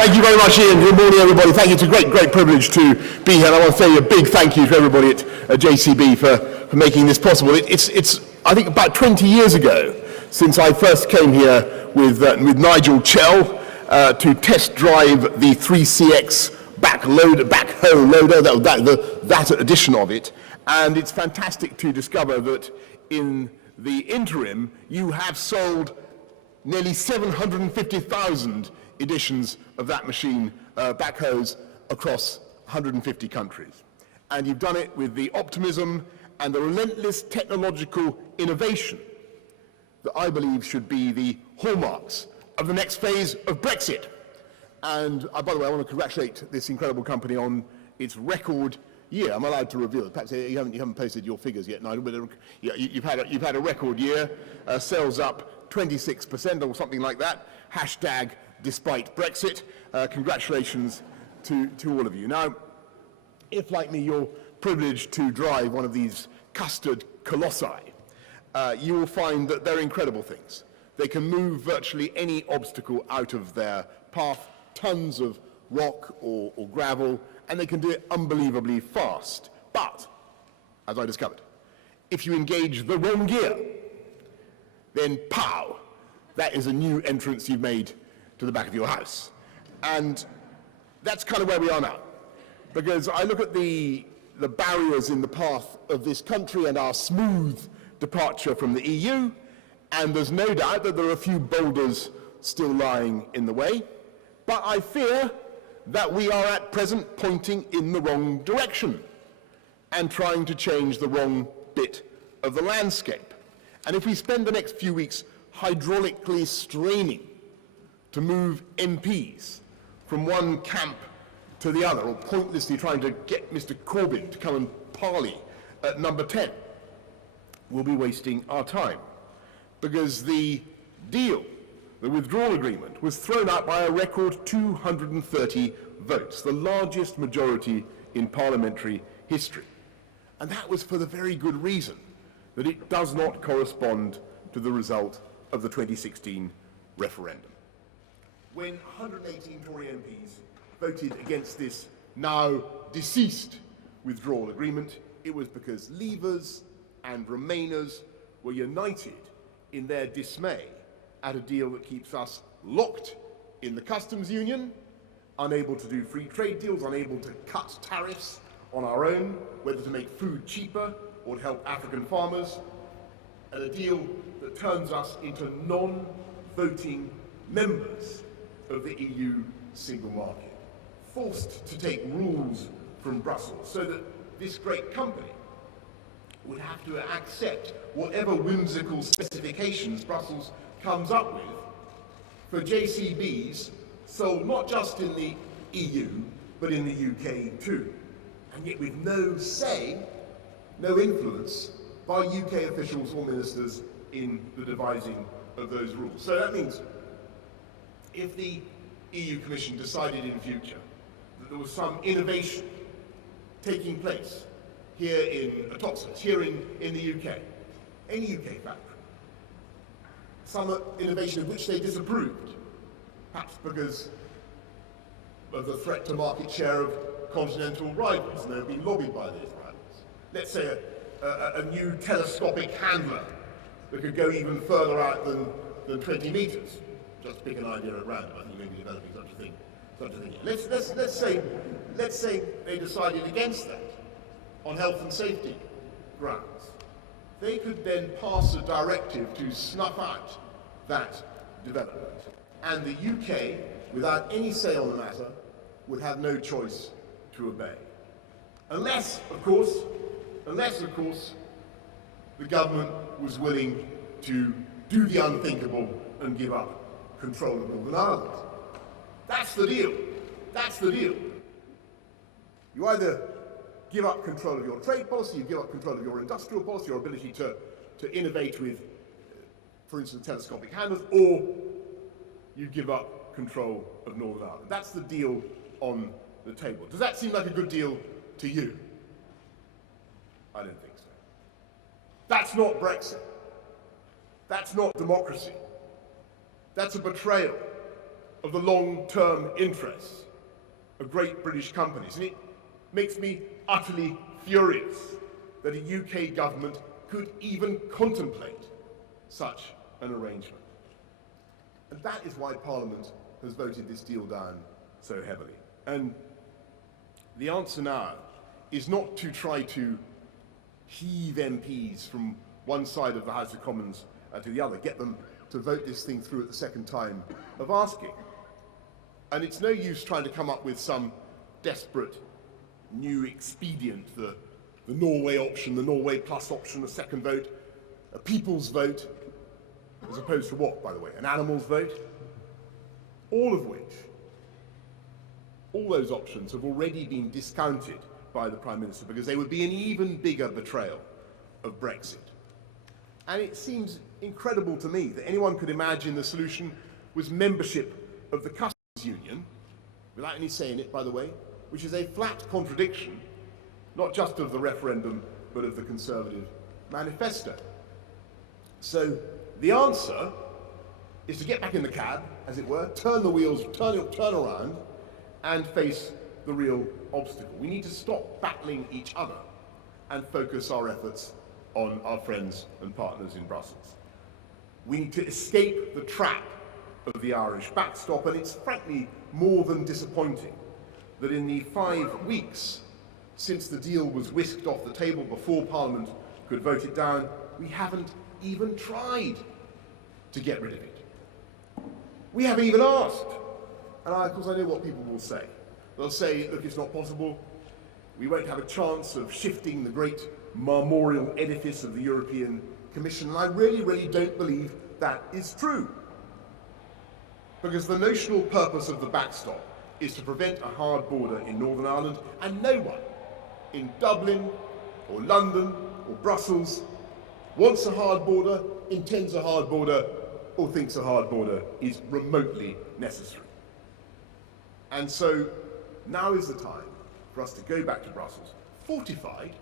Thank you very much, Ian. Good morning, everybody. Thank you. It's a great privilege to be here. And I want to say a big thank you to everybody at JCB for making this possible. It's I think, about 20 years ago since I first came here with Nigel Chell to test drive the 3CX backhoe loader, that edition of it. And it's fantastic to discover that in the interim, you have sold nearly 750,000 editions of that machine, backhoes, across 150 countries. And you've done it with the optimism and the relentless technological innovation that I believe should be the hallmarks of the next phase of Brexit. And by the way, I want to congratulate this incredible company on its record year. I'm allowed to reveal it. Perhaps you haven't posted your figures yet, Nigel, but you've had a record year. Sales up 26% or something like that. Hashtag despite Brexit. Congratulations to all of you. Now, if like me you're privileged to drive one of these custard colossi, you will find that they're incredible things. They can move virtually any obstacle out of their path, tons of rock or gravel, and they can do it unbelievably fast. But, as I discovered, if you engage the wrong gear, then pow, that is a new entrance you've made to the back of your house. And that's kind of where we are now. Because I look at the barriers in the path of this country and our smooth departure from the EU, and there's no doubt that there are a few boulders still lying in the way. But I fear that we are at present pointing in the wrong direction and trying to change the wrong bit of the landscape. And if we spend the next few weeks hydraulically straining to move MPs from one camp to the other, or pointlessly trying to get Mr. Corbyn to come and parley at number 10, we'll be wasting our time. Because the deal, the withdrawal agreement, was thrown out by a record 230 votes, the largest majority in parliamentary history. And that was for the very good reason that it does not correspond to the result of the 2016 referendum. When 118 Tory MPs voted against this now deceased withdrawal agreement, it was because Leavers and Remainers were united in their dismay at a deal that keeps us locked in the customs union, unable to do free trade deals, unable to cut tariffs on our own, whether to make food cheaper or to help African farmers, and a deal that turns us into non-voting members of the EU single market, forced to take rules from Brussels so that this great company would have to accept whatever whimsical specifications Brussels comes up with for JCBs sold not just in the EU, but in the UK too. And yet with no say, no influence by UK officials or ministers in the devising of those rules. So that means if the EU Commission decided in future that there was some innovation taking place here in Atoxis, here in the UK, any UK factory, some innovation of which they disapproved, perhaps because of the threat to market share of continental rivals, and they've been lobbied by those rivals. Let's say a new telescopic handler that could go even further out than 20 meters. Just to pick an idea at random, I think you may be developing such a thing. Let's say they decided against that on health and safety grounds. They could then pass a directive to snuff out that development. And the UK, without any say on the matter, would have no choice to obey. Unless, of course, the government was willing to do the unthinkable and give up control of Northern Ireland. That's the deal. That's the deal. You either give up control of your trade policy, you give up control of your industrial policy, your ability to innovate with, for instance, telescopic handlers, or you give up control of Northern Ireland. That's the deal on the table. Does that seem like a good deal to you? I don't think so. That's not Brexit. That's not democracy. That's a betrayal of the long-term interests of great British companies. And it makes me utterly furious that a UK government could even contemplate such an arrangement. And that is why Parliament has voted this deal down so heavily. And the answer now is not to try to heave MPs from one side of the House of Commons to the other, get them to vote this thing through at the second time of asking. And it's no use trying to come up with some desperate new expedient, the Norway option, the Norway plus option, a second vote, a people's vote, as opposed to what, by the way? An animal's vote? All of which, all those options have already been discounted by the Prime Minister because they would be an even bigger betrayal of Brexit. And it seems incredible to me that anyone could imagine the solution was membership of the Customs Union, without any say in it, by the way, which is a flat contradiction, not just of the referendum, but of the Conservative manifesto. So the answer is to get back in the cab, as it were, turn the wheels, turn around, and face the real obstacle. We need to stop battling each other and focus our efforts on our friends and partners in Brussels. We need to escape the trap of the Irish backstop, and it's frankly more than disappointing that in the 5 weeks since the deal was whisked off the table before Parliament could vote it down, we haven't even tried to get rid of it. We haven't even asked. And of course I know what people will say. They'll say, look, it's not possible. We won't have a chance of shifting the great memorial edifice of the European Commission. And I really, really don't believe that is true. Because the notional purpose of the backstop is to prevent a hard border in Northern Ireland, and no one in Dublin or London or Brussels wants a hard border, intends a hard border, or thinks a hard border is remotely necessary. And so now is the time for us to go back to Brussels, fortified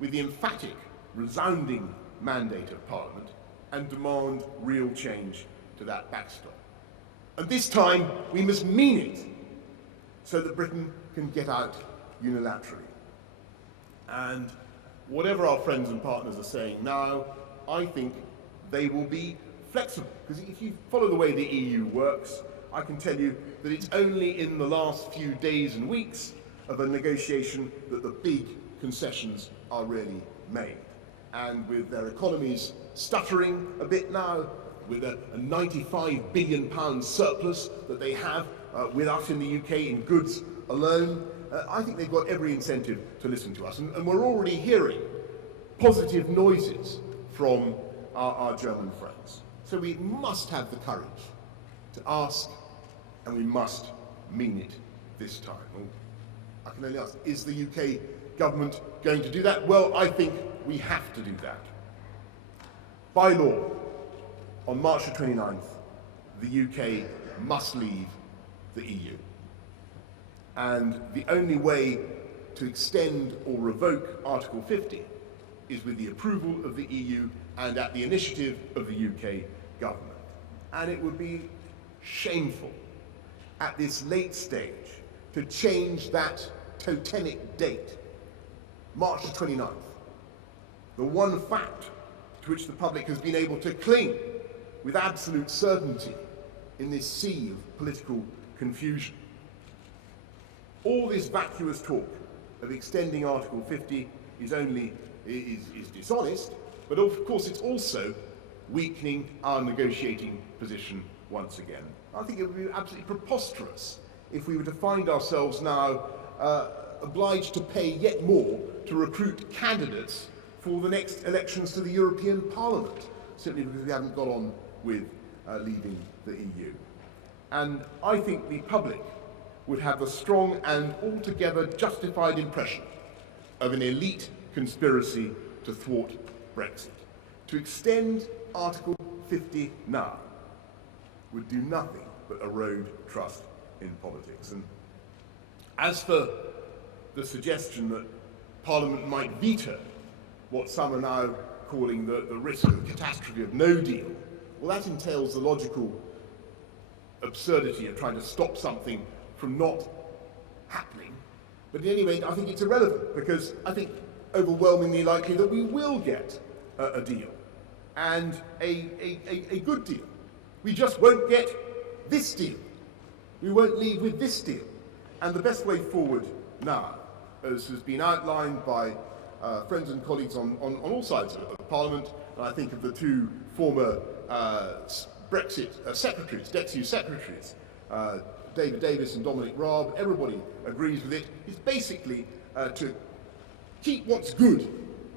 with the emphatic, resounding mandate of Parliament, and demand real change to that backstop. And this time we must mean it so that Britain can get out unilaterally. And whatever our friends and partners are saying now, I think they will be flexible. Because if you follow the way the EU works, I can tell you that it's only in the last few days and weeks of a negotiation that the big concessions are really made. And with their economies stuttering a bit now, with a £95 billion surplus that they have with us in the UK in goods alone, I think they've got every incentive to listen to us. And we're already hearing positive noises from our German friends. So we must have the courage to ask, and we must mean it this time. Well, I can only ask, is the UK government going to do that? Well, I think we have to do that. By law, on March the 29th, the UK must leave the EU. And the only way to extend or revoke Article 50 is with the approval of the EU and at the initiative of the UK government. And it would be shameful at this late stage to change that totemic date, March the 29th, the one fact to which the public has been able to cling with absolute certainty in this sea of political confusion. All this vacuous talk of extending Article 50 is dishonest, but of course it's also weakening our negotiating position once again. I think it would be absolutely preposterous if we were to find ourselves now obliged to pay yet more to recruit candidates for the next elections to the European Parliament, simply because we haven't got on with leaving the EU. And I think the public would have a strong and altogether justified impression of an elite conspiracy to thwart Brexit. To extend Article 50 now would do nothing but erode trust in politics. And as for the suggestion that Parliament might veto what some are now calling the risk of catastrophe of no deal, well, that entails the logical absurdity of trying to stop something from not happening. But in any rate, I think it's irrelevant, because I think overwhelmingly likely that we will get a deal, and a good deal. We just won't get this deal. We won't leave with this deal. And the best way forward now, as has been outlined by friends and colleagues on all sides of Parliament, and I think of the two former Brexit secretaries, DEXU secretaries, David Davis and Dominic Raab, everybody agrees with it, is basically to keep what's good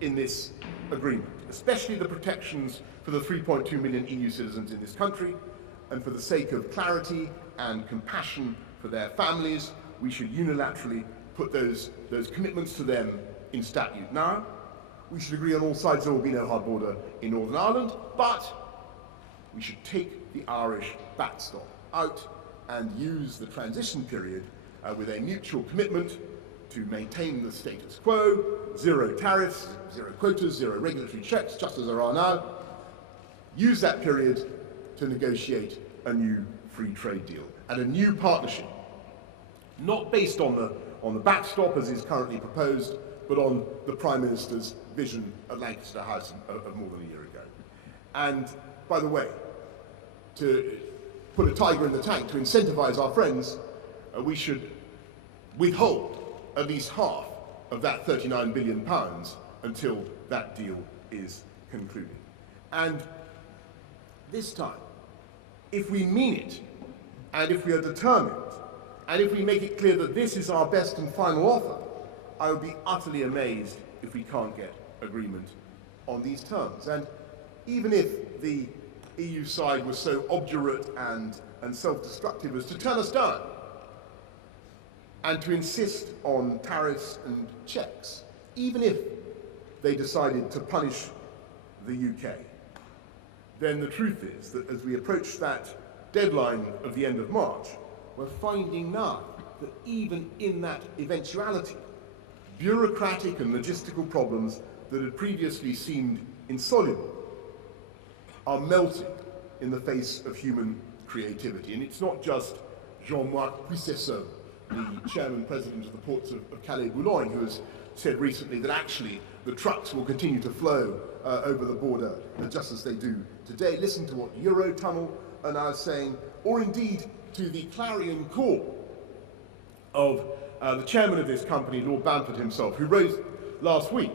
in this agreement, especially the protections for the 3.2 million EU citizens in this country, and for the sake of clarity and compassion for their families, we should unilaterally put those commitments to them in statute now. We should agree on all sides there will be no hard border in Northern Ireland, but we should take the Irish backstop out and use the transition period with a mutual commitment to maintain the status quo, zero tariffs, zero quotas, zero regulatory checks, just as there are now. Use that period to negotiate a new free trade deal and a new partnership, not based on the backstop as is currently proposed, but on the Prime Minister's vision at Lancaster House of more than a year ago. And by the way, to put a tiger in the tank, to incentivise our friends, we should withhold at least half of that £39 billion until that deal is concluded. And this time, if we mean it, and if we are determined, and if we make it clear that this is our best and final offer, I would be utterly amazed if we can't get agreement on these terms. And even if the EU side was so obdurate and self-destructive as to turn us down and to insist on tariffs and checks, even if they decided to punish the UK, then the truth is that as we approach that deadline of the end of March, we're finding now that even in that eventuality, bureaucratic and logistical problems that had previously seemed insoluble are melting in the face of human creativity. And it's not just Jean-Marc Puissesseau, the chairman president of the ports of Calais-Boulogne, who has said recently that actually the trucks will continue to flow over the border just as they do today. Listen to what Eurotunnel are now saying, or indeed to the clarion call of the chairman of this company, Lord Bamford himself, who wrote last week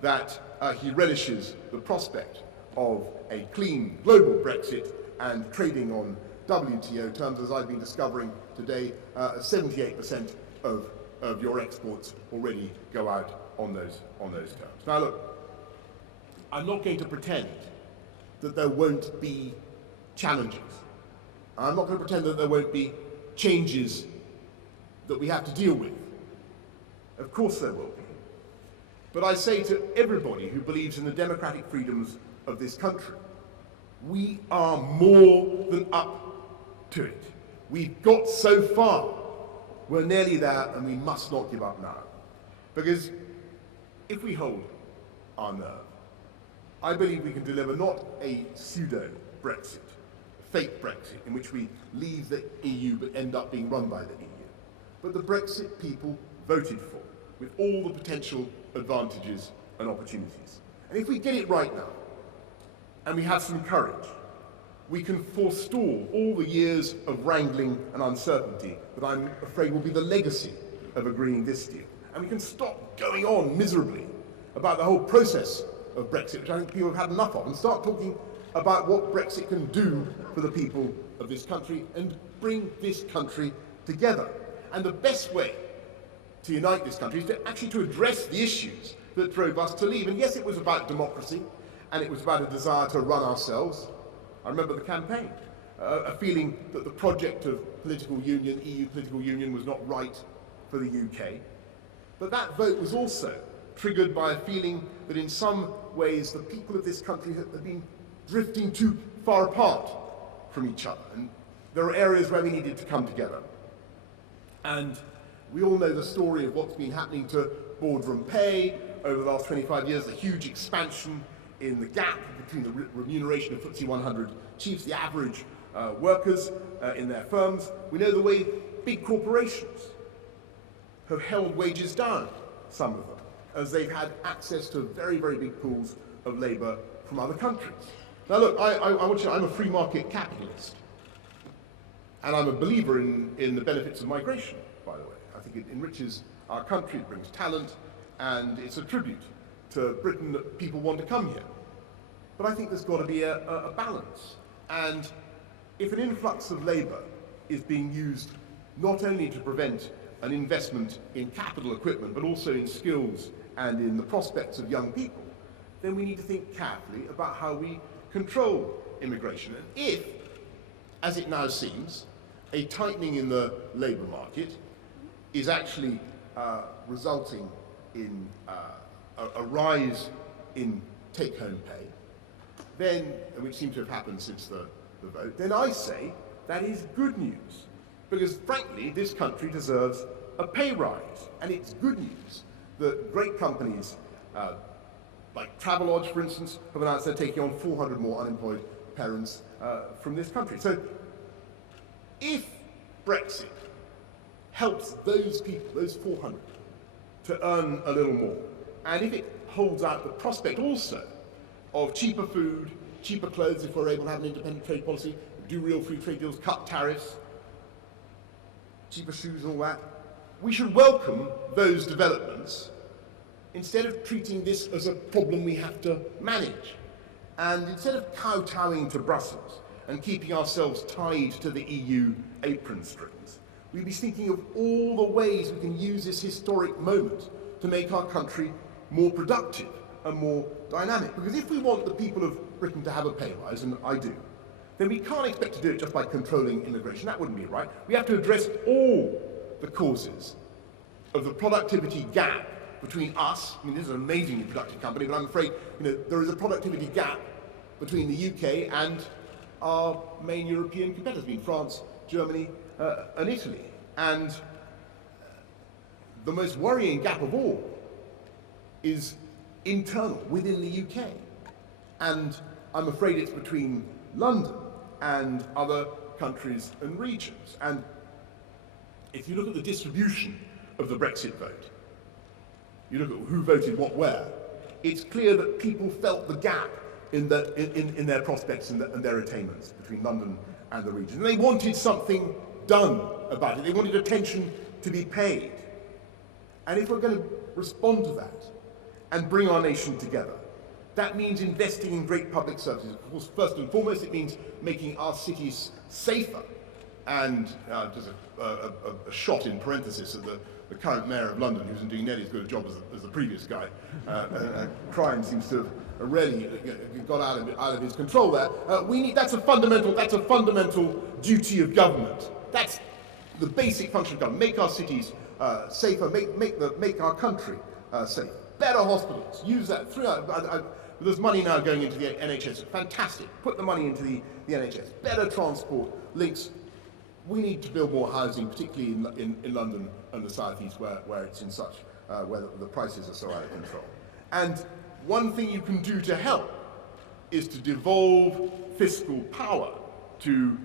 that he relishes the prospect of a clean global Brexit and trading on WTO terms, as I've been discovering today, 78% of your exports already go out on those terms. Now look, I'm not going to pretend that there won't be challenges. I'm not going to pretend that there won't be changes that we have to deal with. Of course there will be. But I say to everybody who believes in the democratic freedoms of this country, we are more than up to it. We've got so far. We're nearly there, and we must not give up now. Because if we hold our nerve, I believe we can deliver not a pseudo-Brexit, a fake Brexit, in which we leave the EU but end up being run by the EU, but the Brexit people voted for, with all the potential advantages and opportunities. And if we get it right now, and we have some courage, we can forestall all the years of wrangling and uncertainty that I'm afraid will be the legacy of agreeing this deal. And we can stop going on miserably about the whole process of Brexit, which I think people have had enough of, and start talking about what Brexit can do for the people of this country and bring this country together. And the best way to unite this country is to actually to address the issues that drove us to leave. And yes, it was about democracy, and it was about a desire to run ourselves. I remember the campaign, a feeling that the project of political union, EU political union, was not right for the UK. But that vote was also triggered by a feeling that in some ways the people of this country had been drifting too far apart from each other. And there are areas where we needed to come together. And we all know the story of what's been happening to boardroom pay over the last 25 years, the huge expansion in the gap between the remuneration of FTSE 100 chiefs, the average workers in their firms. We know the way big corporations have held wages down, some of them, as they've had access to very, very big pools of labour from other countries. Now look, I want you to know, I'm a free market capitalist. And I'm a believer in the benefits of migration, by the way. I think it enriches our country, it brings talent, and it's a tribute to Britain that people want to come here. But I think there's got to be a balance. And if an influx of labour is being used not only to prevent an investment in capital equipment, but also in skills and in the prospects of young people, then we need to think carefully about how we control immigration. And if, as it now seems, a tightening in the labour market is actually resulting in a rise in take-home pay, then, which seems to have happened since the vote, then I say that is good news. Because frankly, this country deserves a pay rise. And it's good news that great companies like Travelodge, for instance, have announced they're taking on 400 more unemployed parents from this country. So if Brexit helps those people, those 400, to earn a little more, and if it holds out the prospect also of cheaper food, cheaper clothes if we're able to have an independent trade policy, do real free trade deals, cut tariffs, cheaper shoes and all that, we should welcome those developments instead of treating this as a problem we have to manage. And instead of kowtowing to Brussels and keeping ourselves tied to the EU apron strings, we'd be thinking of all the ways we can use this historic moment to make our country more productive and more dynamic. Because if we want the people of Britain to have a pay rise, and I do, then we can't expect to do it just by controlling immigration. That wouldn't be right. We have to address all the causes of the productivity gap between us. I mean, this is an amazingly productive company, but I'm afraid there is a productivity gap between the UK and our main European competitors, being France, Germany, and Italy. And the most worrying gap of all is internal, within the UK. And I'm afraid it's between London and other countries and regions. And if you look at the distribution of the Brexit vote, you look at who voted what where, it's clear that people felt the gap in their prospects and their attainments between London and the region. And they wanted something done about it. They wanted attention to be paid. And if we're going to respond to that and bring our nation together, that means investing in great public services. Of course, first and foremost, it means making our cities safer. And just a shot in parenthesis at the current mayor of London, who isn't doing nearly as good a job as the previous guy. Crime seems to have really got out of his control there. That's a fundamental duty of government. That's the basic function of government. Make our cities safer. Make our country safer. Better hospitals. Use that. There's money now going into the NHS. Fantastic. Put the money into the NHS. Better transport links. We need to build more housing, particularly in London and the South East, where it's in such where the prices are so out of control. And one thing you can do to help is to devolve fiscal power to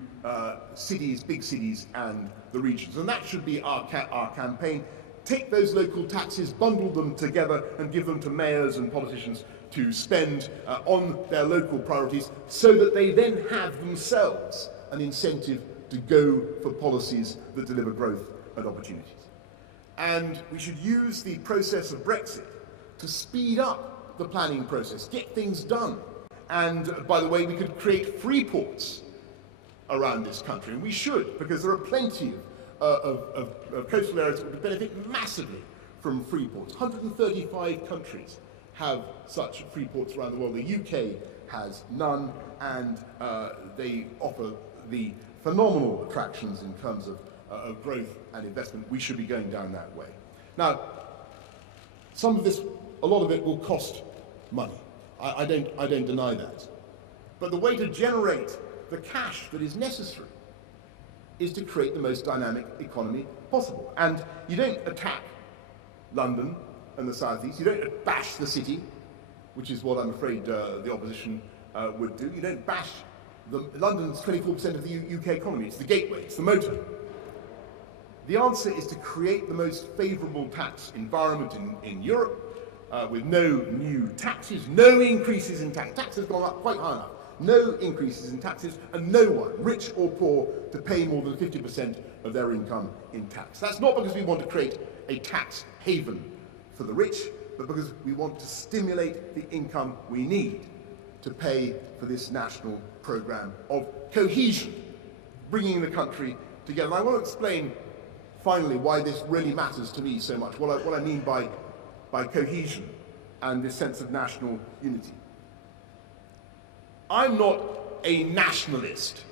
cities, big cities, and the regions. And that should be our campaign. Take those local taxes, bundle them together, and give them to mayors and politicians to spend on their local priorities, so that they then have themselves an incentive to go for policies that deliver growth and opportunities. And we should use the process of Brexit to speed up the planning process, get things done. And by the way, we could create free ports around this country, and we should, because there are plenty of coastal areas that would benefit massively from free ports. 135 countries have such free ports around the world. The UK has none, and they offer the phenomenal attractions in terms of growth and investment. We should be going down that way. Now, a lot of it will cost money. I don't deny that. But the way to generate the cash that is necessary is to create the most dynamic economy possible. And you don't attack London and the South East. You don't bash the city, which is what I'm afraid the opposition would do. You don't bash London's 24% of the UK economy. It's the gateway, it's the motor. The answer is to create the most favourable tax environment in Europe, with no new taxes, no increases in tax. Tax has gone up quite high enough. No increases in taxes, and no one, rich or poor, to pay more than 50% of their income in tax. That's not because we want to create a tax haven for the rich, but because we want to stimulate the income we need to pay for this national programme of cohesion, bringing the country together. And I want to explain, finally, why this really matters to me so much, what I mean by cohesion and this sense of national unity. I'm not a nationalist,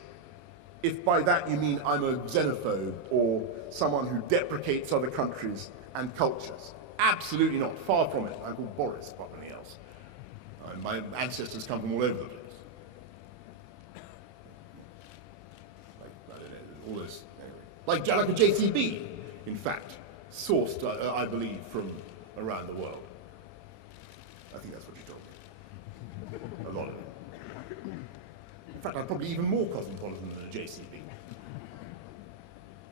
if by that you mean I'm a xenophobe or someone who deprecates other countries and cultures. Absolutely not, far from it. I'm called Boris, apart from anything else. My ancestors come from all over the place. I don't know, all those, anyway. Like a JCB, in fact, sourced, I believe, from around the world. I think that's what you told me. A lot of it. In fact, I'm probably even more cosmopolitan than a JCB.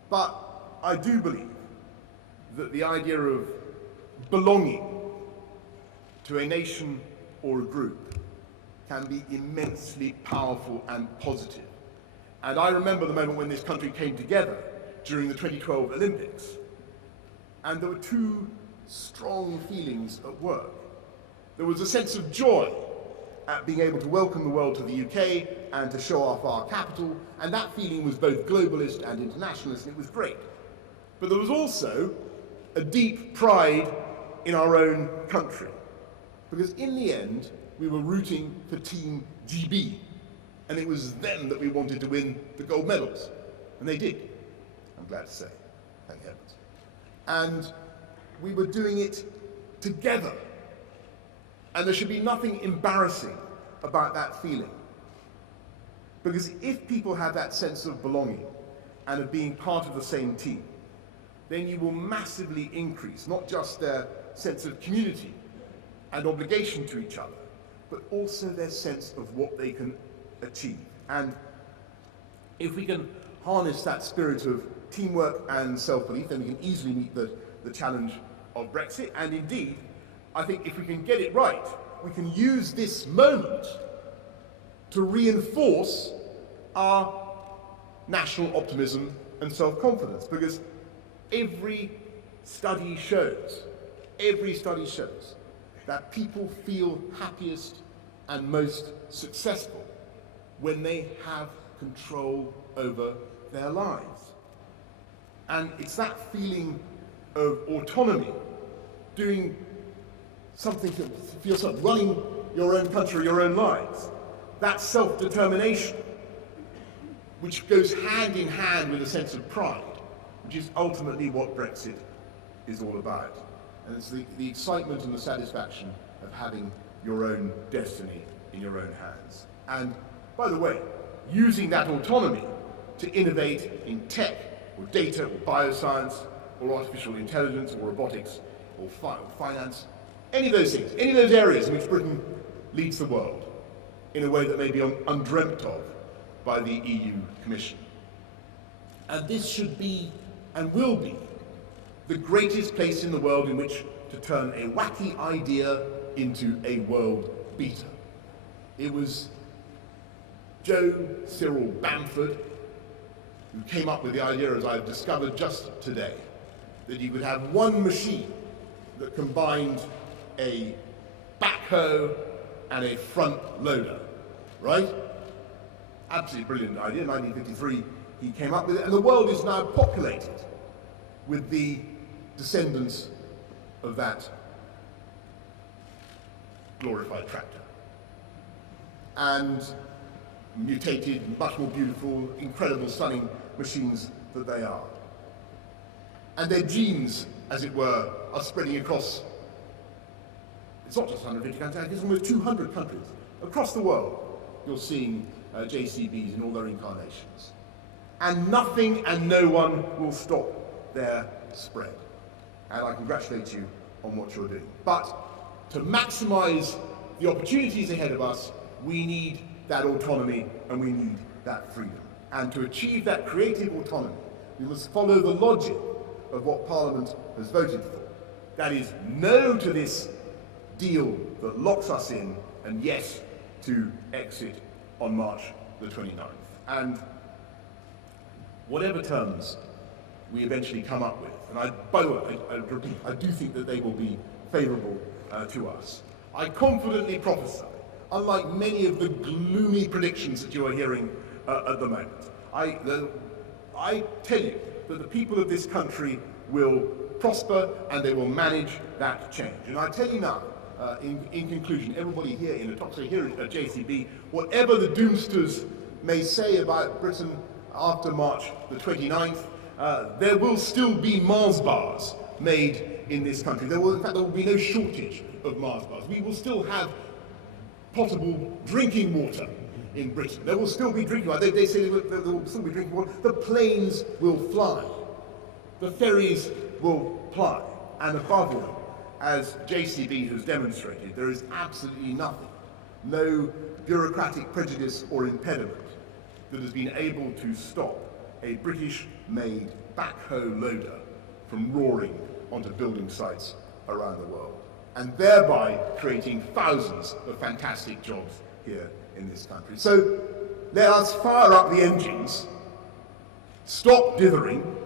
But I do believe that the idea of belonging to a nation or a group can be immensely powerful and positive. And I remember the moment when this country came together during the 2012 Olympics, and there were two strong feelings at work. There was a sense of joy at being able to welcome the world to the UK and to show off our capital, and that feeling was both globalist and internationalist, and it was great. But there was also a deep pride in our own country, because in the end, we were rooting for Team GB, and it was them that we wanted to win the gold medals, and they did, I'm glad to say, thank heavens. And we were doing it together. And there should be nothing embarrassing about that feeling. Because if people have that sense of belonging and of being part of the same team, then you will massively increase not just their sense of community and obligation to each other, but also their sense of what they can achieve. And if we can harness that spirit of teamwork and self-belief, then we can easily meet the challenge of Brexit. And indeed, I think if we can get it right, we can use this moment to reinforce our national optimism and self-confidence, because every study shows that people feel happiest and most successful when they have control over their lives. And it's that feeling of autonomy, doing something to feel something, running your own country, your own lives. That self-determination, which goes hand in hand with a sense of pride, which is ultimately what Brexit is all about. And it's the excitement and the satisfaction of having your own destiny in your own hands. And, by the way, using that autonomy to innovate in tech, or data, or bioscience, or artificial intelligence, or robotics, or finance, any of those things, any of those areas in which Britain leads the world in a way that may be undreamt of by the EU Commission. And this should be, and will be, the greatest place in the world in which to turn a wacky idea into a world beater. It was Joe Cyril Bamford who came up with the idea, as I've discovered just today, that you could have one machine that combined a backhoe and a front loader, right? Absolutely brilliant idea. In 1953, he came up with it, and the world is now populated with the descendants of that glorified tractor. And mutated, much more beautiful, incredible, stunning machines that they are. And their genes, as it were, are spreading across, it's not just 150 countries, it's almost 200 countries. Across the world, you're seeing JCBs in all their incarnations. And nothing and no one will stop their spread. And I congratulate you on what you're doing. But to maximize the opportunities ahead of us, we need that autonomy and we need that freedom. And to achieve that creative autonomy, we must follow the logic of what Parliament has voted for. That is, no to this deal that locks us in, and yes to exit on March the 29th. And whatever terms we eventually come up with, and by the way, I repeat, I do think that they will be favourable to us. I confidently prophesy, unlike many of the gloomy predictions that you are hearing at the moment, I tell you that the people of this country will prosper and they will manage that change. And I tell you now, in conclusion, everybody here in the top, so here at JCB, whatever the doomsters may say about Britain after March the 29th, there will still be Mars bars made in this country. In fact, there will be no shortage of Mars bars. We will still have potable drinking water in Britain. There will still be drinking water. They say there will still be drinking water. The planes will fly. The ferries will ply. And above all, as JCB has demonstrated, there is absolutely nothing, no bureaucratic prejudice or impediment that has been able to stop a British-made backhoe loader from roaring onto building sites around the world, and thereby creating thousands of fantastic jobs here in this country. So let us fire up the engines, stop dithering,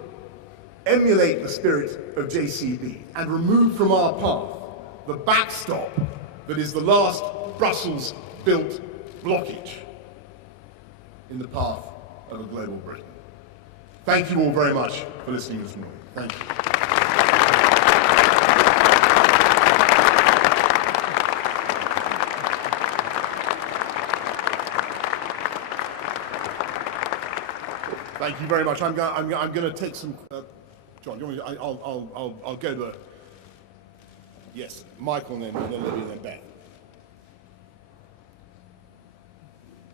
emulate the spirit of JCB, and remove from our path the backstop that is the last Brussels-built blockage in the path of a global Britain. Thank you all very much for listening this morning. Thank you. Thank you very much. I'm going to take some. John, do you want me to, I'll go to. Yes, Michael, and then Libby, and then Ben.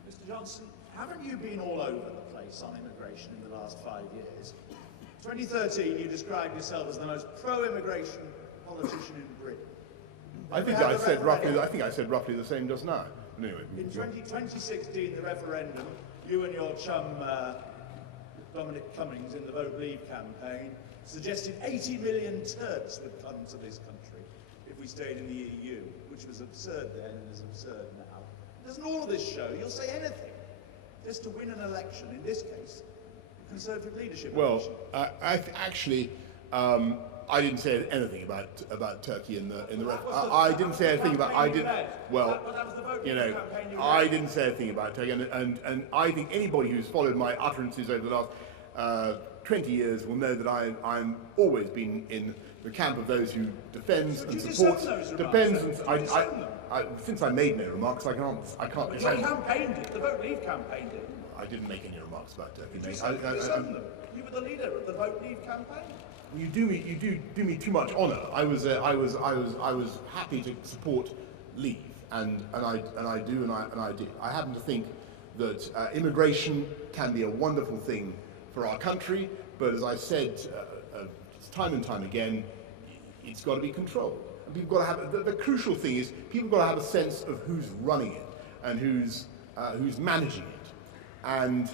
Mr. Johnson, haven't you been all over the place on immigration in the last 5 years? 2013, you described yourself as the most pro-immigration politician in Britain. I think I said roughly the same just now. Anyway. In 2016, the referendum, you and your chum Dominic Cummings in the Vote Leave campaign suggested 80 million Turks would come to this country if we stayed in the EU, which was absurd then and is absurd now. Doesn't all of this show you'll say anything just to win an election, in this case, Conservative leadership election? Well, I didn't say anything about Turkey in the I didn't say anything about I didn't say anything about Turkey, and I think anybody who's followed my utterances over the last 20 years will know that I'm always been in the camp of those who defends and supports. Since I made no remarks, I can't. But you campaigned it. The Vote Leave campaigned it. I didn't make any remarks about Turkey. You were the leader of the Vote Leave campaign. You do me too much honour. I was happy to support Leave, and I did. I happen to think that immigration can be a wonderful thing for our country, but as I've said time and time again, it's got to be controlled. And people got to have the crucial thing is people got to have a sense of who's running it and who's managing it. And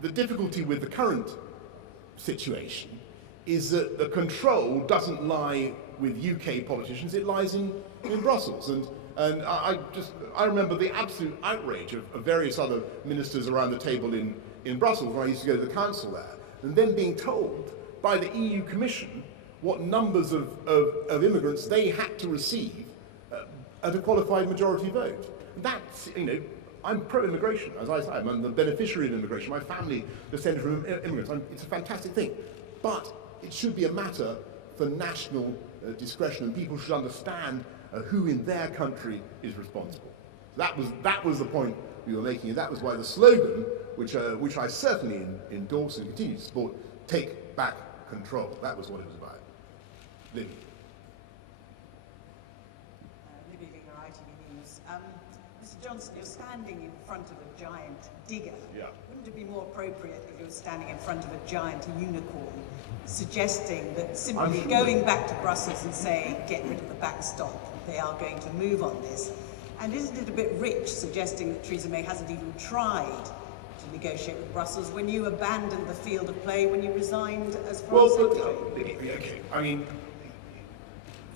the difficulty with the current situation is that the control doesn't lie with UK politicians, it lies in Brussels. And I remember the absolute outrage of various other ministers around the table in Brussels when I used to go to the council there, and then being told by the EU Commission what numbers of immigrants they had to receive at a qualified majority vote. That's, I'm pro-immigration, as I say, I'm the beneficiary of immigration. My family descended from immigrants. It's a fantastic thing. But it should be a matter for national discretion, and people should understand who in their country is responsible. That was the point we were making, and that was why the slogan, which I certainly endorse and continue to support, "Take back control." That was what it was about. Libby. Libby Vigor, ITV News. Mr. Johnson, you're standing in front of a giant digger. Yeah. Wouldn't it be more appropriate if you were standing in front of a giant unicorn, suggesting that simply going back to Brussels and saying, get rid of the backstop, they are going to move on this, And isn't it a bit rich suggesting that Theresa May hasn't even tried to negotiate with Brussels when you abandoned the field of play when you resigned as Foreign Secretary? Okay, I mean,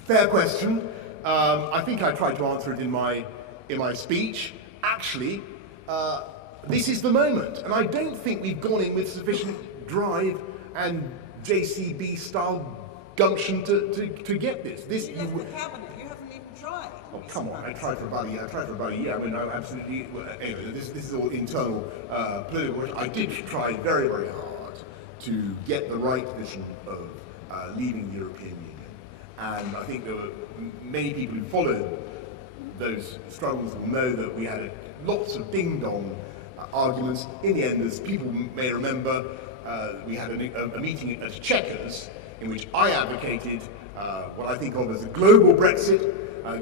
fair question. I think I tried to answer it in my speech. Actually, this is the moment, and I don't think we've gone in with sufficient drive and JCB-style gumption to get this. You left the cabinet. You haven't even tried. Oh, come on, I tried for about a year. I mean, I absolutely, anyway, this is all internal political. I did try very, very hard to get the right vision of leaving the European Union. And I think there were many people who followed those struggles will know that we had lots of ding-dong arguments. In the end, as people may remember, we had a meeting at Chequers in which I advocated what I think of as a global Brexit,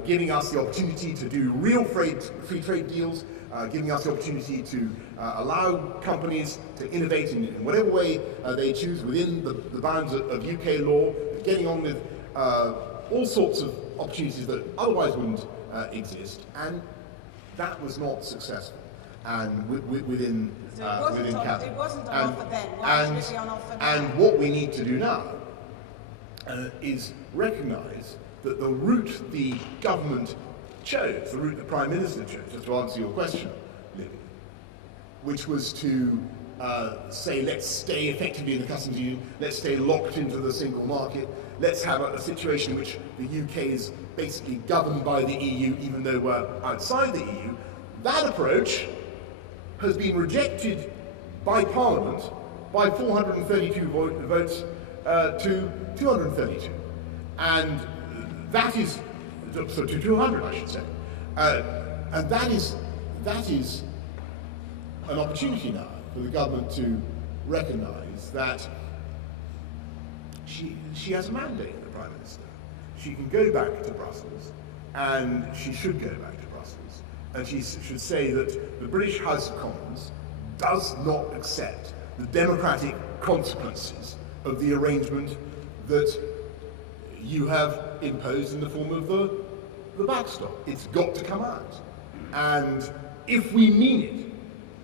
giving us the opportunity to do real free trade deals, giving us the opportunity to allow companies to innovate in whatever way they choose within the bounds of UK law, getting on with all sorts of opportunities that otherwise wouldn't exist, and that was not successful. And within Cabinet. It wasn't on offer then. Why should it be on offer now? And what we need to do now is recognise that the route the government chose, the route the Prime Minister chose, just to answer your question, Libby, which was to say, let's stay effectively in the customs union, let's stay locked into the single market, let's have a situation in which the UK is basically governed by the EU, even though we're outside the EU. That approach has been rejected by Parliament by 432 votes to 232. And that is, so to 200 I should say. And that is an opportunity now for the government to recognise that she has a mandate, the Prime Minister. She can go back to Brussels, and she should go back to Brussels. And she should say that the British House of Commons does not accept the democratic consequences of the arrangement that you have imposed in the form of the backstop. It's got to come out. And if we mean it,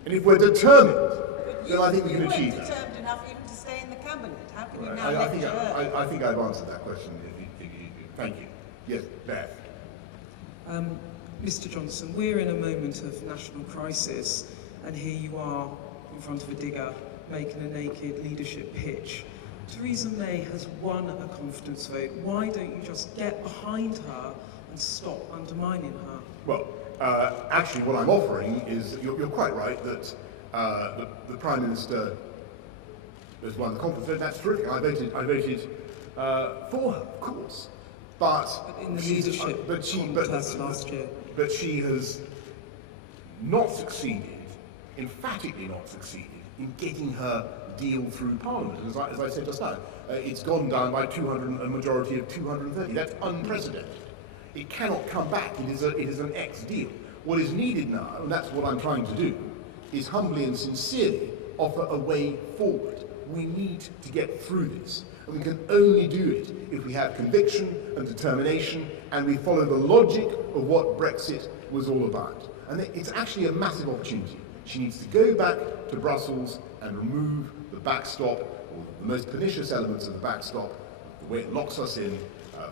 and if we're determined, then I think we can achieve that. You weren't determined enough even to stay in the cabinet. How can you now I think I've answered that question. Thank you. Yes, Beth. Mr. Johnson, we're in a moment of national crisis, and here you are in front of a digger making a naked leadership pitch. Theresa May has won a confidence vote. Why don't you just get behind her and stop undermining her? Well, actually, what I'm offering is, you're quite right that the Prime Minister has won the confidence vote. That's terrific. I voted for her, of course. But in the leadership contest last year. But she has not succeeded, emphatically not succeeded, in getting her deal through Parliament. As I said just now, it's gone down by a majority of 230. That's unprecedented. It cannot come back. It is an ex-deal. What is needed now, and that's what I'm trying to do, is humbly and sincerely offer a way forward. We need to get through this. And we can only do it if we have conviction and determination, and we follow the logic of what Brexit was all about. And it's actually a massive opportunity. She needs to go back to Brussels and remove the backstop, or the most pernicious elements of the backstop, the way it locks us in,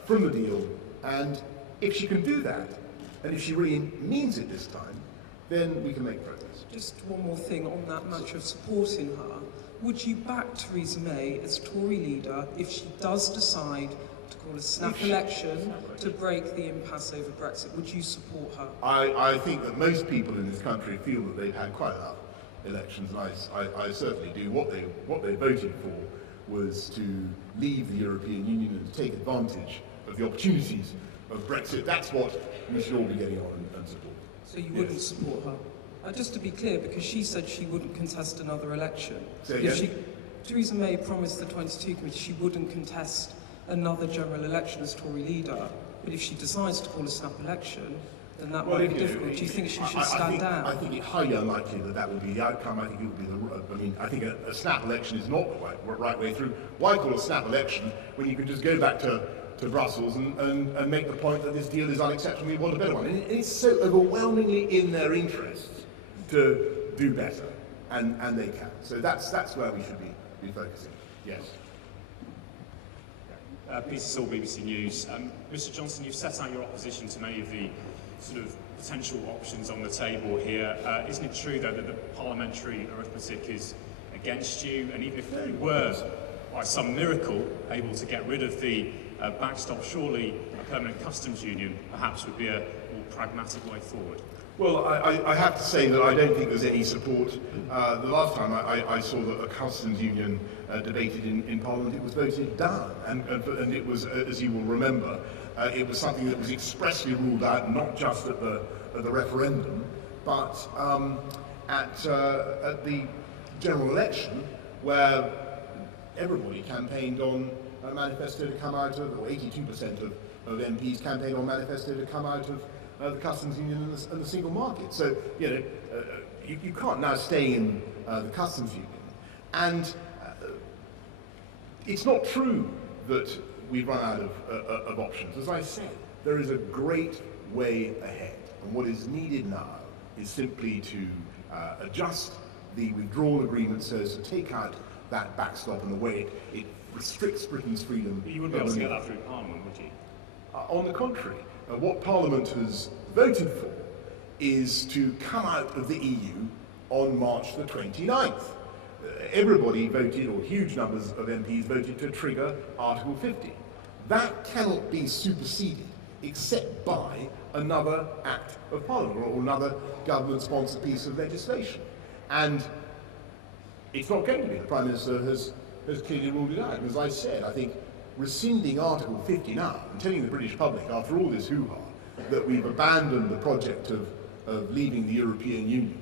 from the deal. And if she can do that, and if she really means it this time, then we can make progress. Just one more thing on that matter of supporting her. Would you back Theresa May as Tory leader if she does decide to call a snap election to break the impasse over Brexit? Would you support her? I think that most people in this country feel that they've had quite enough elections, and I certainly do. What they voted for was to leave the European Union and to take advantage of the opportunities of Brexit. That's what we should all be getting on and support. So you wouldn't support her? Just to be clear, because she said she wouldn't contest another election. Theresa May promised the 22 committee she wouldn't contest another general election as Tory leader, but if she decides to call a snap election, then that might be difficult. Do you think she should stand down? I think it's highly unlikely that would be the outcome. I think it would be I think a snap election is not the right way through. Why call a snap election when you can just go back to to Brussels and make the point that this deal is unacceptable, we want a better one. And it's so overwhelmingly in their interests to do better, and they can. So that's where we should be focusing. Yes. Peter Saul, BBC News. Mr Johnson, you've set out your opposition to many of the sort of potential options on the table here. Isn't it true, though, that the parliamentary arithmetic is against you? And even if you were, by some miracle, able to get rid of the backstop, surely a permanent customs union perhaps would be a more pragmatic way forward? Well, I have to say that I don't think there's any support. The last time I saw that a customs union debated in Parliament, it was voted down. And it was, as you will remember, it was something that was expressly ruled out, not just at the referendum, but at the general election, where everybody campaigned on a manifesto to come out of, or 82% of MPs campaigned on manifesto to come out of the customs union and the single market. So, you know, you can't now stay in the customs union. And it's not true that we've run out of options. As I said, there is a great way ahead. And what is needed now is simply to adjust the withdrawal agreement so as to take out that backstop and the way it restricts Britain's freedom. You wouldn't be able to get that through Parliament, would you? On the contrary, what Parliament has voted for is to come out of the EU on March the 29th. Everybody voted, or huge numbers of MPs voted, to trigger Article 50. That cannot be superseded except by another act of Parliament or another government-sponsored piece of legislation. And it's not going to be. The Prime Minister has clearly ruled it out. And as I said, I think rescinding Article 50 now and telling the British public, after all this hoo-ha, that we've abandoned the project of leaving the European Union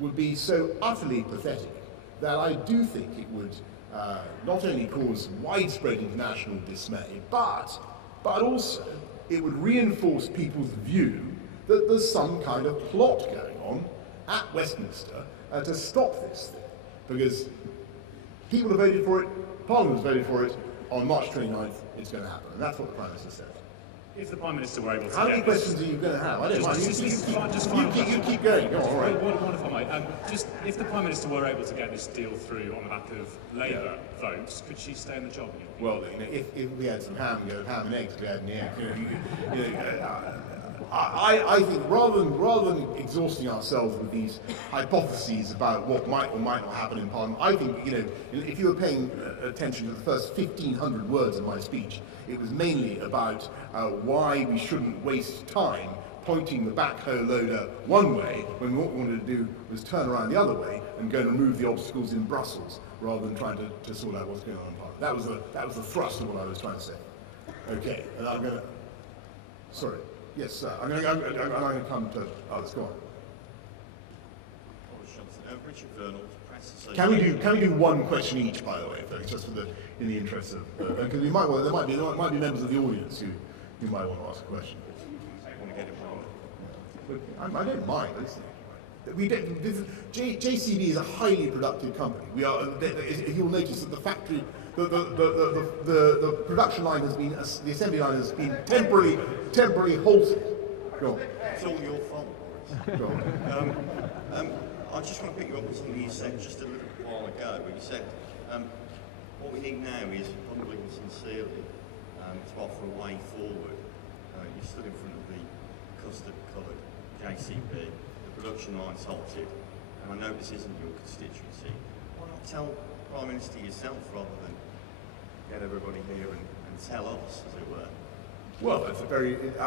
would be so utterly pathetic that I do think it would not only cause widespread international dismay, but also it would reinforce people's view that there's some kind of plot going on at Westminster to stop this thing. Because people have voted for it, Parliament has voted for it, on March 29th it's going to happen. And that's what the Prime Minister said. If the Prime Minister were able to How many questions are you going to have? I don't mind. You keep going. Go on, all right. One if I might. Just if the Prime Minister were able to get this deal through on the back of Labour votes, could she stay in the job? Well, you know, if we had some ham and eggs we had in the egg, I think rather than exhausting ourselves with these hypotheses about what might or might not happen in Parliament, I think, you know, if you were paying attention to the first 1,500 words of my speech, it was mainly about why we shouldn't waste time pointing the backhoe loader one way when what we wanted to do was turn around the other way and go and remove the obstacles in Brussels rather than trying to sort out what's going on in Parliament. That was the thrust of what I was trying to say. Okay, and I'm going to... Sorry. Yes, sir. I'm going to come to others. Go on. Boris Johnson, Richard Vernal, Press Can Association. we do one question each, by the way, folks, just in the interest of because there might be members of the audience who might want to ask a question. I want to get it wrong. But I don't mind. JCB is a highly productive company. We are. You'll notice that the factory. The production line has been, the assembly line has been temporarily halted. Go on. It's all your fault, Boris. Go on. I just want to pick you up on something you said just a little while ago, when you said what we need now is humbly and sincerely to offer a way forward. You stood in front of the custard-coloured JCB, the production line's halted, and I know this isn't your constituency. Why not tell Prime Minister yourself rather than get everybody here and tell us, as it were? Well, that's a very, it's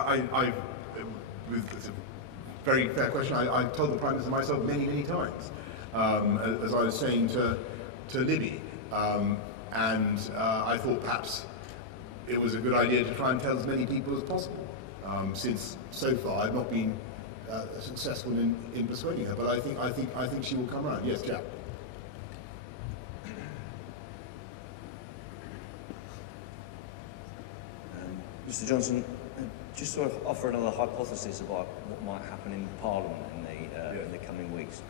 a very fair question. I've told the Prime Minister myself many times, as I was saying to Libby, and I thought perhaps it was a good idea to try and tell as many people as possible, since so far I've not been successful in persuading her. But I think she will come around. Yes, Jack. Mr Johnson, just to offer another hypothesis about what might happen in Parliament in the coming weeks.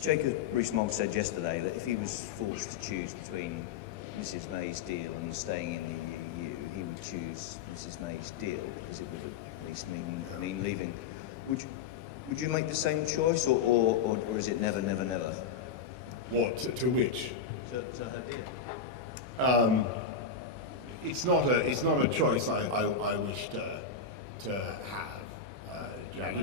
Jacob Rees-Mogg said yesterday that if he was forced to choose between Mrs May's deal and staying in the EU, choose Mrs May's deal, because it would at least mean leaving. Would you make the same choice, or is it never, never, never? What, to which? To her deal. It's not a choice I wish to have, Jack.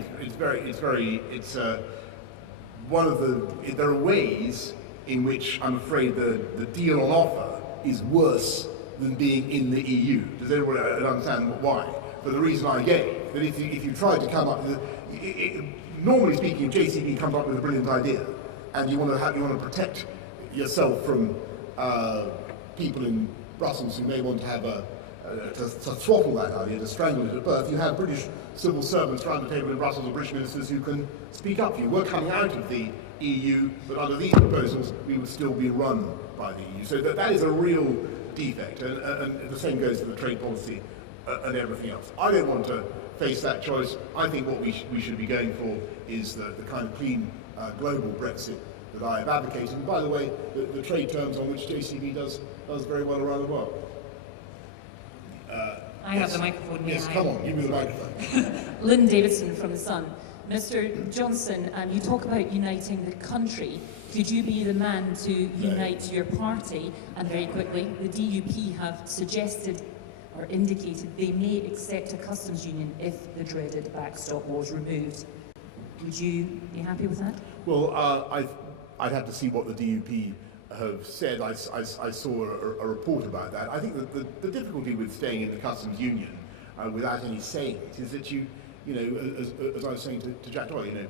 There are ways in which I'm afraid the deal on offer is worse than being in the EU. Does everybody understand why? For the reason I gave, that if you tried to come up with, normally speaking, if JCB comes up with a brilliant idea, and you want to protect yourself from people in Brussels who may want to have to throttle that idea, to strangle it at birth, you have British civil servants around the table in Brussels, or British ministers who can speak up for you. We're coming out of the EU, but under these proposals, we would still be run by the EU. So that is a real defect, and the same goes for the trade policy and everything else. I don't want to face that choice. I think what we should be going for is the kind of clean global Brexit that I have advocated. And by the way, the trade terms on which JCB does very well around the world. I have the microphone. Yes, come on, give me the microphone. Lynn Davidson from The Sun. Mr Johnson, you talk about uniting the country. Could you be the man to unite your party? And very quickly, the DUP have suggested or indicated they may accept a customs union if the dreaded backstop was removed. Would you be happy with that? Well, I'd have to see what the DUP have said. I saw a report about that. I think that the difficulty with staying in the customs union without any say in it is that you know, as I was saying to Jack Doyle,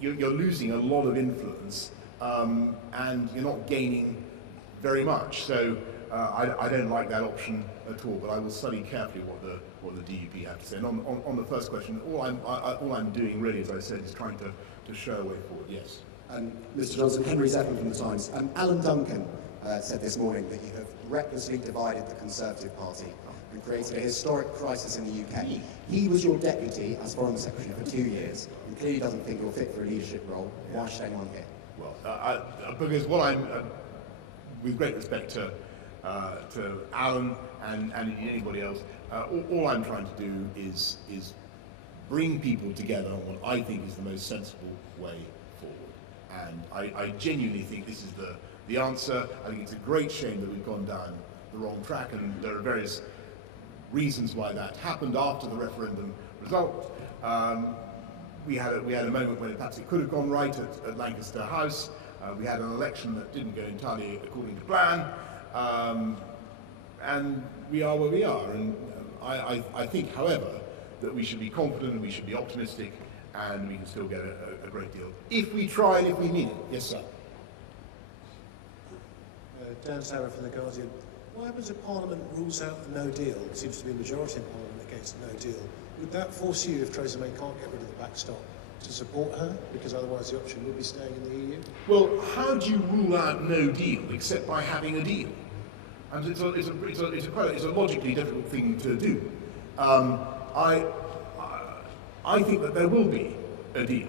you're losing a lot of influence and you're not gaining very much. So I don't like that option at all. But I will study carefully what the DUP have to say. And on the first question, all I'm doing really, as I said, is trying to show a way forward. Yes. Mr Johnson, Henry Zephyr from The Times. Alan Duncan said this morning that you have recklessly divided the Conservative Party and created a historic crisis in the UK. He was your deputy as Foreign Secretary for 2 years and clearly doesn't think you're fit for a leadership role. Why should anyone here? Well, because what I'm, with great respect to Alan and anybody else, all I'm trying to do is bring people together on what I think is the most sensible way forward. And I genuinely think this is the answer. I think it's a great shame that we've gone down the wrong track, and there are various reasons why that happened after the referendum result. We had a moment when perhaps it could have gone right at Lancaster House. We had an election that didn't go entirely according to plan, and we are where we are. And I think, however, that we should be confident and we should be optimistic, and we can still get a great deal if we try and if we need it. Yes, sir. Dan Sarah from The Guardian. What happens if Parliament rules out the no deal? It seems to be a majority in Parliament against the no deal. Would that force you, if Theresa May can't get rid of the backstop, to support her? Because otherwise the option would be staying in the EU. Well, how do you rule out no deal except by having a deal? And it's a logically difficult thing to do. I think that there will be a deal.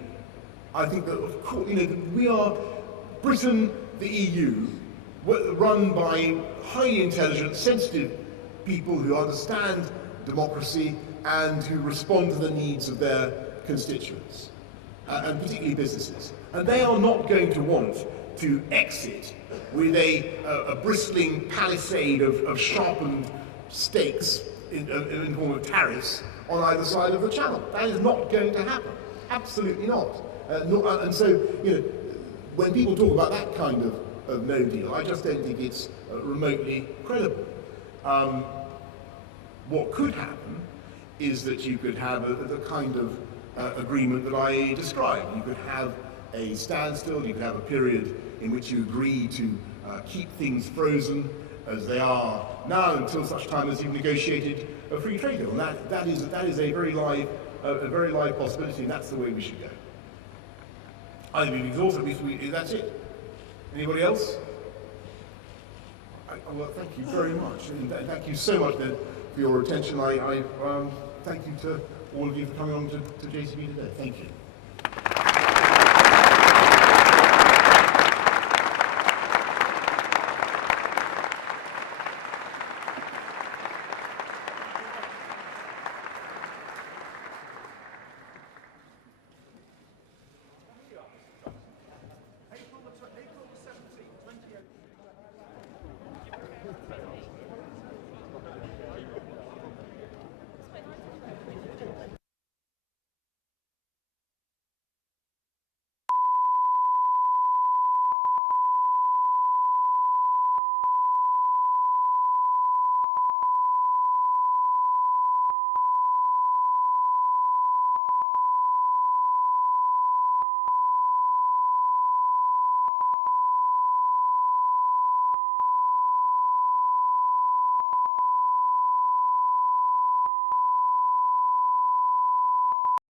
I think that, of course, we are Britain, the EU, run by highly intelligent, sensitive people who understand democracy and who respond to the needs of their constituents, and particularly businesses. And they are not going to want to exit with a bristling palisade of sharpened stakes in the form of tariffs on either side of the channel. That is not going to happen. Absolutely not. And so, when people talk about that kind of no deal, I just don't think it's remotely credible. What could happen is that you could have the kind of agreement that I described. You could have a standstill, you could have a period in which you agree to keep things frozen as they are now until such time as you've negotiated a free trade deal. And that is a very live possibility, and that's the way we should go. I think we've exhausted, that's it. Anybody else? Well, thank you very much, and thank you so much then for your attention. I thank you to all of you for coming on to JCB today. Thank you.